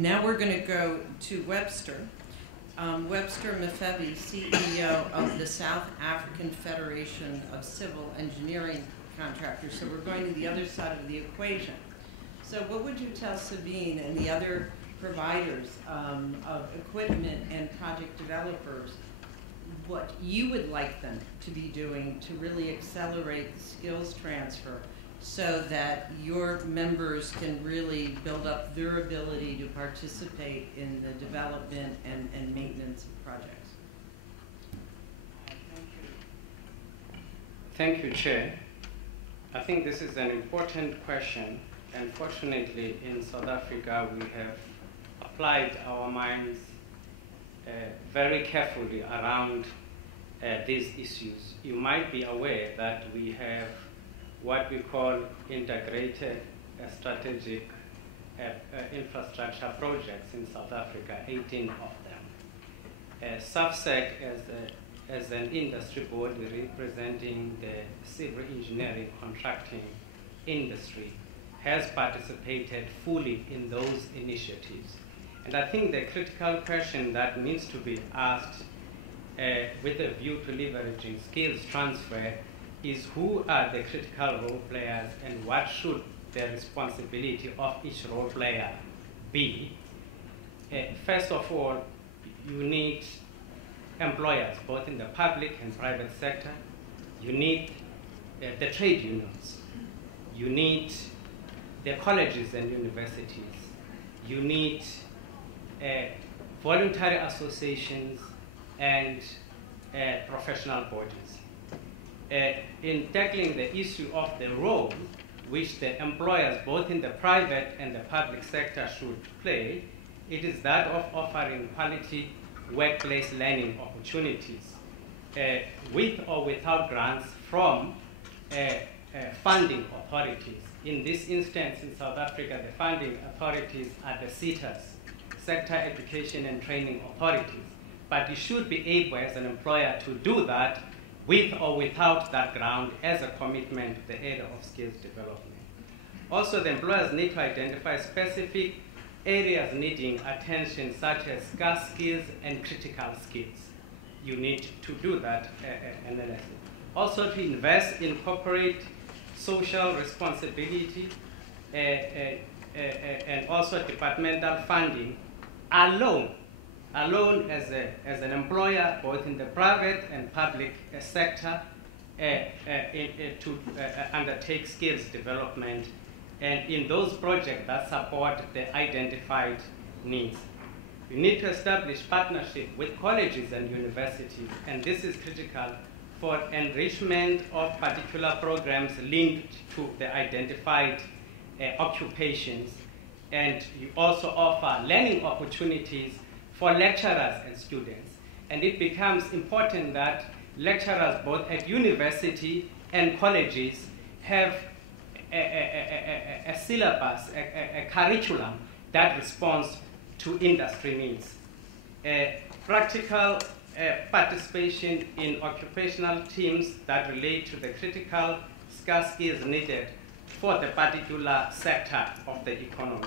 Now we're going to go to Webster. Webster Mfebe, CEO of the South African Federation of Civil Engineering Contractors. So we're going to the other side of the equation. So what would you tell Sabine and the other providers of equipment and project developers what you would like them to be doing to really accelerate the skills transfer so that your members can really build up their ability to participate in the development and maintenance of projects? Thank you, Chair. I think this is an important question. Unfortunately, in South Africa, we have applied our minds very carefully around these issues. You might be aware that we have what we call integrated strategic infrastructure projects in South Africa, 18 of them. SAFCEC, as an industry body representing the civil engineering contracting industry, has participated fully in those initiatives. And I think the critical question that needs to be asked with a view to leveraging skills transfer is who are the critical role players and what should the responsibility of each role player be. First of all, you need employers, both in the public and private sector. You need the trade unions. You need the colleges and universities. You need voluntary associations and professional bodies. In tackling the issue of the role which the employers, both in the private and the public sector, should play, it is that of offering quality workplace learning opportunities with or without grants from funding authorities. In this instance, in South Africa, the funding authorities are the SETAs, Sector Education and Training Authorities. But you should be able, as an employer, to do that with or without that grant as a commitment to the area of skills development. Also, the employers need to identify specific areas needing attention, such as scarce skills and critical skills. You need to do that analysis. Also, to invest in corporate social responsibility and also departmental funding alone as an employer, both in the private and public sector, to undertake skills development and in those projects that support the identified needs. You need to establish partnership with colleges and universities, and this is critical for enrichment of particular programs linked to the identified occupations. And you also offer learning opportunities for lecturers and students. And it becomes important that lecturers both at university and colleges have a syllabus, a curriculum that responds to industry needs. Practical participation in occupational teams that relate to the critical scarce skills needed for the particular sector of the economy.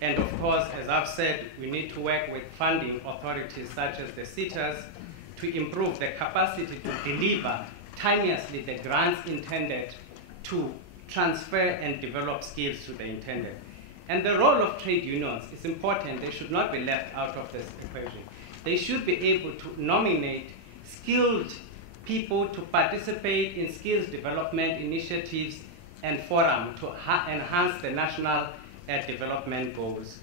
And of course, as I've said, we need to work with funding authorities such as the SETAs to improve the capacity to deliver timeously the grants intended to transfer and develop skills to the intended. And the role of trade unions is important. They should not be left out of this equation. They should be able to nominate skilled people to participate in skills development initiatives and forums to enhance the national development goals.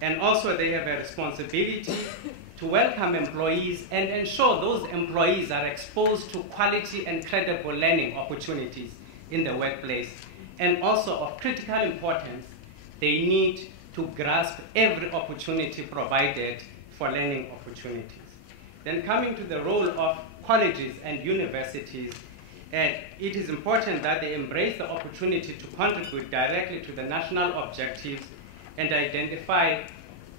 And also they have a responsibility to welcome employees and ensure those employees are exposed to quality and credible learning opportunities in the workplace. And also of critical importance, they need to grasp every opportunity provided for learning opportunities. Then coming to the role of colleges and universities, it is important that they embrace the opportunity to contribute directly to the national objectives and identify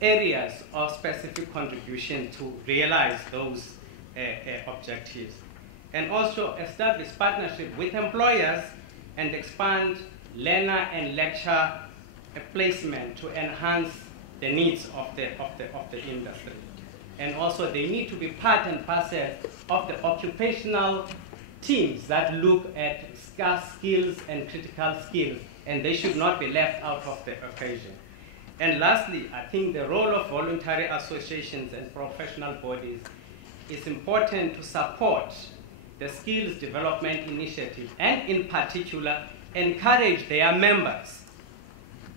areas of specific contribution to realize those objectives. And also establish partnership with employers and expand learner and lecturer placement to enhance the the needs of the industry. And also they need to be part and parcel of the occupational teams that look at scarce skills and critical skills, and they should not be left out of the equation. And lastly, I think the role of voluntary associations and professional bodies is important to support the skills development initiative, and in particular, encourage their members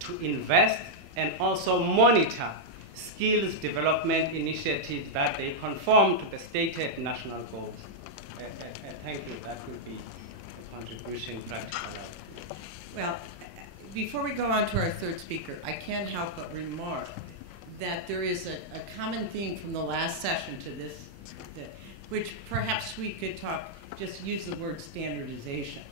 to invest and also monitor skills development initiatives that they conform to the stated national goals. Thank you. That would be a contribution practical. Well, before we go on to our third speaker, I can't help but remark that there is a common theme from the last session to this, which perhaps we could just use the word standardization.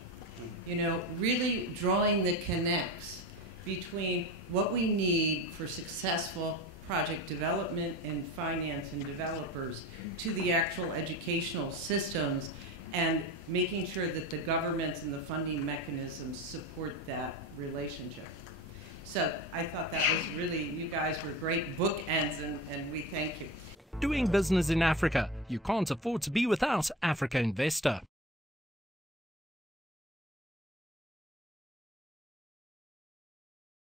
You know, really drawing the connects between what we need for successful project development and finance and developers to the actual educational systems, and making sure that the governments and the funding mechanisms support that relationship. So I thought that was really, you guys were great bookends, and we thank you. Doing business in Africa. You can't afford to be without Africa Investor.